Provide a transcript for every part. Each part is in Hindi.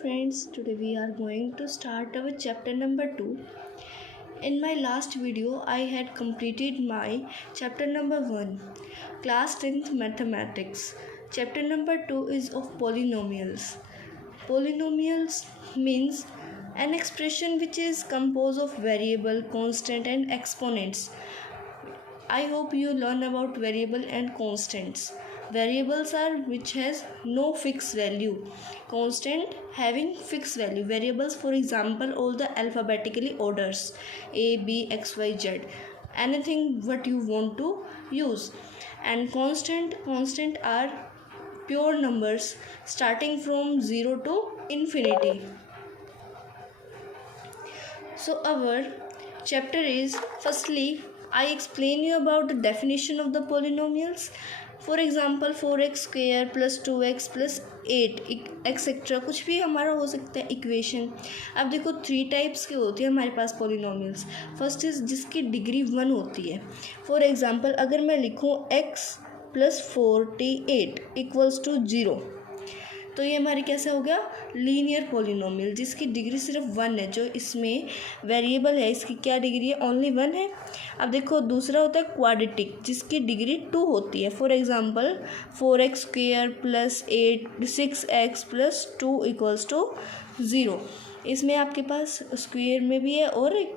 friends, today we are going to start our chapter number 2. In my last video, I had completed my chapter number 1, class 10th mathematics. Chapter number 2 is of polynomials. Polynomials means an expression which is composed of variable, constant and exponents. I hope you learn about variable and constants. Variables are which has no fixed value. Constant having fixed value. Variables, for example, all the alphabetically orders A, B, X, Y, Z. Anything what you want to use. And constant are pure numbers starting from 0 to infinity. So our chapter is, firstly, I explain you about the definition of the polynomials. For example, 4x square plus 2x plus 8 etcetera कुछ भी हमारा हो सकता है इक्वेशन. अब देखो 3 टाइप्स के होती है हमारे पास पोलिनोमियल्स. फर्स्ट इज जिसकी डिग्री 1 होती है. फॉर एग्जांपल अगर मैं लिखूँ x प्लस 48 इक्वल्स टू 0, तो ये हमारे कैसे हो गया लीनियर पोलिनोमियल जिसकी डिग्री सिर्फ 1 है. जो इसमें वेरिएबल है इसकी क्या डिग्री है, ओनली 1 है. अब देखो दूसरा होता है क्वाड्रेटिक जिसकी डिग्री 2 होती है. For example 4x square plus 6x plus 2 equals to 0. इसमें आपके पास स्क्वायर में भी है और एक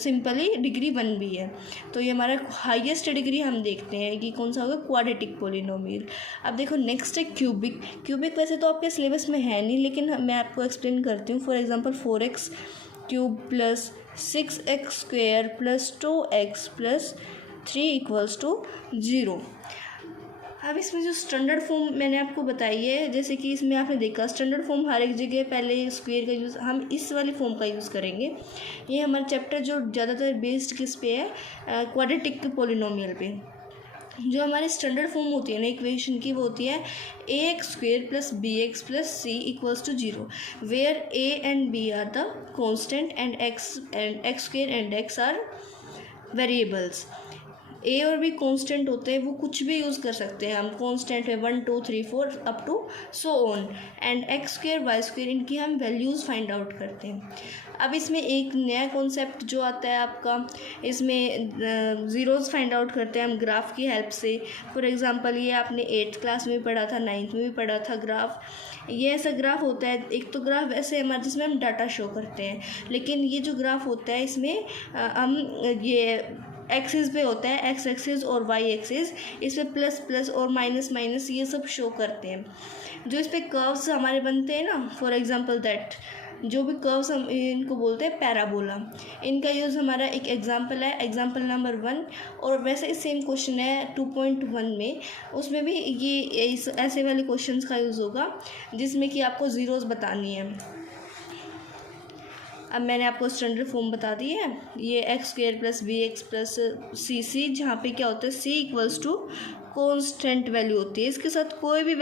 सिंपली डिग्री 1 भी है. तो ये हमारा हाईएस्ट डिग्री हम देखते हैं कि कौन सा होगा क्वाड्रेटिक पोलिनोमियल. अब देखो नेक्स्ट है क्यूबिक. क्यूबिक वैसे तो आपके सिलेबस में है नहीं, लेकिन मैं आपको एक्सप्लेन करती हूँ. For example 4x cube plus 6x square plus 2x plus 3 equals to 0. अब इसमें जो स्टैंडर्ड फॉर्म मैंने आपको बताई है, जैसे कि इसमें आपने देखा स्टैंडर्ड फॉर्म हर एक जगह पहले स्क्वायर का यूज़, हम इस वाली फॉर्म का यूज़ करेंगे. ये हमारा चैप्टर जो ज़्यादातर बेस्ड किस पे है, क्वाड्रेटिक पोलिनोमियल पे. जो हमारी स्टैंडर्ड फॉर्म होती है ना इक्वेशन की, वो होती है ax square plus bx plus c equals to 0, where a and b are the constant and x square and x are variables. A और बी कांस्टेंट होते हैं, वो कुछ भी यूज़ कर सकते हैं हम. कांस्टेंट है 1 2 3 4 up to so on. And X square Y square इनकी हम वैल्यूज़ फाइंड आउट करते हैं. अब इसमें एक नया कॉन्सेप्ट जो आता है आपका, इसमें ज़ीरोज़ फाइंड आउट करते हैं हम ग्राफ की हेल्प से. फॉर एग्जांपल ये आपने 8th क्लास में पढ़ा था, 9th में भी पढ़ा था ग्राफ. ये ऐसा ग्राफ होता है, एक तो ग्राफ ऐसे हमारा जिसमें हम डाटा शो करते हैं, लेकिन ये जो ग्राफ होता है इसमें हम ये एक्सिस पे होता है, एक्स एक्सिस और वाई एक्सिस, इस पर प्लस प्लस और माइनस माइनस ये सब शो करते हैं. जो इस पर कर्व्स हमारे बनते हैं ना, फॉर एग्जांपल दैट जो भी कर्व्स हम इनको बोलते हैं पैराबोला. इनका यूज़ हमारा एक एग्जांपल है, एग्जांपल नंबर 1. और वैसे ही सेम क्वेश्चन है 2.1 में, उसमें भी ये ऐसे वाले क्वेश्चंस का यूज़ होगा जिसमें कि आपको ज़ीरोज़ बतानी है. अब मैंने आपको स्टैंडर्ड फॉर्म बता दी है. ये x square plus b x plus c जहाँ पे क्या होता है c equals to constant value होती है. इसके साथ कोई भी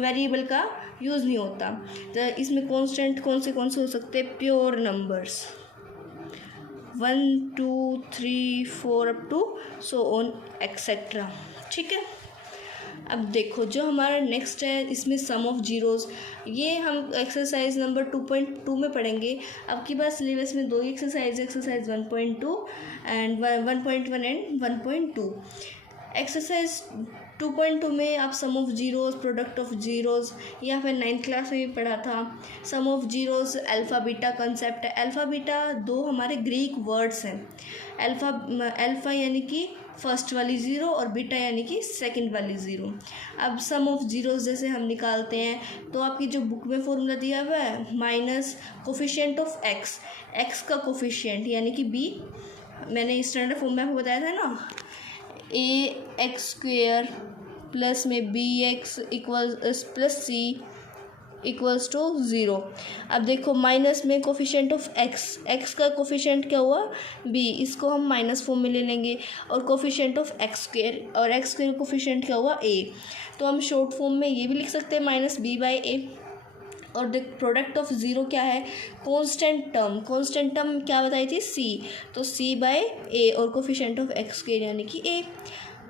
वेरिएबल का यूज़ नहीं होता. तो इसमें कॉन्स्टेंट कौन से हो सकते हैं, pure numbers 1 2 3 4 up to so on etcetera. ठीक है. अब देखो जो हमारा नेक्स्ट है इसमें सम ऑफ जीरोज़. ये हम एक्सरसाइज नंबर 2.2 में पढ़ेंगे. अब की बात सिलेबस में 2 एक्सरसाइज 1.2 एंड 1.1 एंड 1.2. एक्सरसाइज 2.2 में आप sum of zeros, product of zeros, या फिर 9th क्लास में भी पढ़ा था. Sum of zeros alpha beta concept है. अल्फ़ा बीटा 2 हमारे ग्रीक वर्ड्स हैं. अल्फ़ा यानी कि फर्स्ट वाली 0 और बीटा यानी कि सेकंड वाली 0. अब सम ऑफ जीरोज़ जैसे हम निकालते हैं तो आपकी जो बुक में फॉर्मूला दिया हुआ है माइनस कोफिशिएंट ऑफ एक्स का कोफिशिएंट यानी कि b. मैंने स्टैंडर्ड फॉर्म में आपको बताया था ना, ए एक्स स्क्वायर प्लस में B X equals plus C equals to 0. अब देखो माइनस में कोफिशिएंट ऑफ एक्स का कोफिशिएंट क्या हुआ b, इसको हम माइनस फॉर्म में ले लेंगे. और कोफिशिएंट ऑफ एक्स स्क्वायर, और एक्स स्क्वायर कोफिशिएंट क्या हुआ a, तो हम शॉर्ट फॉर्म में ये भी लिख सकते हैं माइनस b बाई ए. और द प्रोडक्ट ऑफ ज़ीरो क्या है, कांस्टेंट टर्म क्या बताई थी c, तो c बाई ए और कोफिशिएंट ऑफ एक्स स्क्वायर यानी कि a.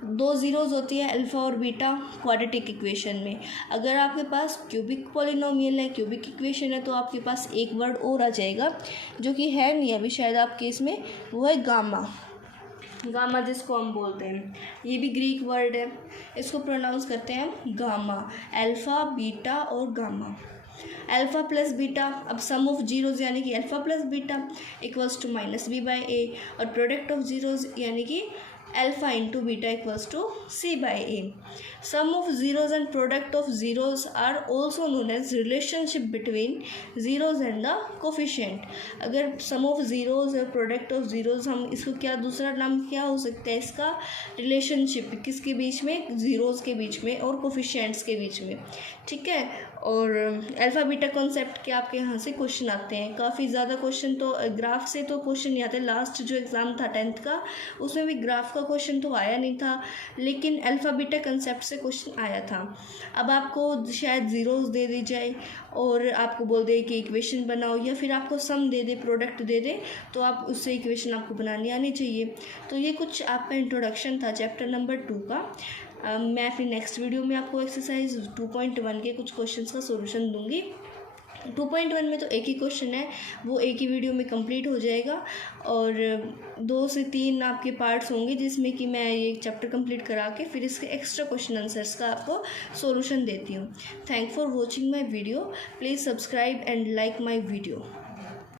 दो ज़ीरोज़ होती है अल्फ़ा और बीटा क्वाड्रेटिक इक्वेशन में। अगर आपके पास क्यूबिक पॉलिनोमियल है, क्यूबिक इक्वेशन है, तो आपके पास एक वर्ड और आ जाएगा जो कि है नहीं अभी शायद आपके इसमें, वो है गामा। गामा जिसको हम बोलते हैं, ये भी ग्रीक वर्ड है, इसको प्रोनाउंस करते हैं हम गामा। अल्फ़ा, बीटा और गामा। अल्फ़ा प्लस बीटा, अब सम ऑफ जीरोज़ यानी कि alpha plus beta equals to minus b by a, और प्रोडक्ट ऑफ जीरोज़ यानी कि alpha into beta equals to c by a. Sum of zeros and product of zeros are also known as relationship between zeros and the coefficient. अगर सम ऑफ जीरोज़ और प्रोडक्ट ऑफ जीरोज़, हम इसको क्या दूसरा नाम क्या हो सकता है इसका, रिलेशनशिप किसके बीच में, जीरोज़ के बीच में और कोफिशिएंट्स के बीच में, ठीक है। और अल्फ़ा बीटा कॉन्सेप्ट के आपके यहाँ से क्वेश्चन आते हैं, काफ़ी ज़्यादा क्वेश्चन, तो ग्राफ से तो क्वेश्चन नहीं आते। लास्ट जो एग्ज़ाम था 10th का, उसमें भी ग्राफ का क्वेश्चन तो आया नहीं था, लेकिन अल्फ़ा बीटा कंसेप्ट से क्वेश्चन आया था। अब आपको शायद ज़ीरोज़ दे दी जाए और आपको बोल दे कि इक्वेशन बनाओ, या फिर आपको सम दे दे, प्रोडक्ट दे दे, तो आप उससे इक्वेशन आपको बनानी आनी चाहिए। तो ये कुछ आपका इंट्रोडक्शन था चैप्टर नंबर 2 का। मैं अपनी नेक्स्ट वीडियो में आपको एक्सरसाइज 2.1 के कुछ क्वेश्चंस का सॉल्यूशन दूंगी। 2.1 में तो एक ही क्वेश्चन है, वो एक ही वीडियो में कंप्लीट हो जाएगा, और 2 से 3 आपके पार्ट्स होंगे जिसमें कि मैं ये चैप्टर कंप्लीट करा के फिर इसके एक्स्ट्रा क्वेश्चन आंसर्स का आपको सॉल्यूशन देती हूँ। Thank for watching my video. Please subscribe and like my video.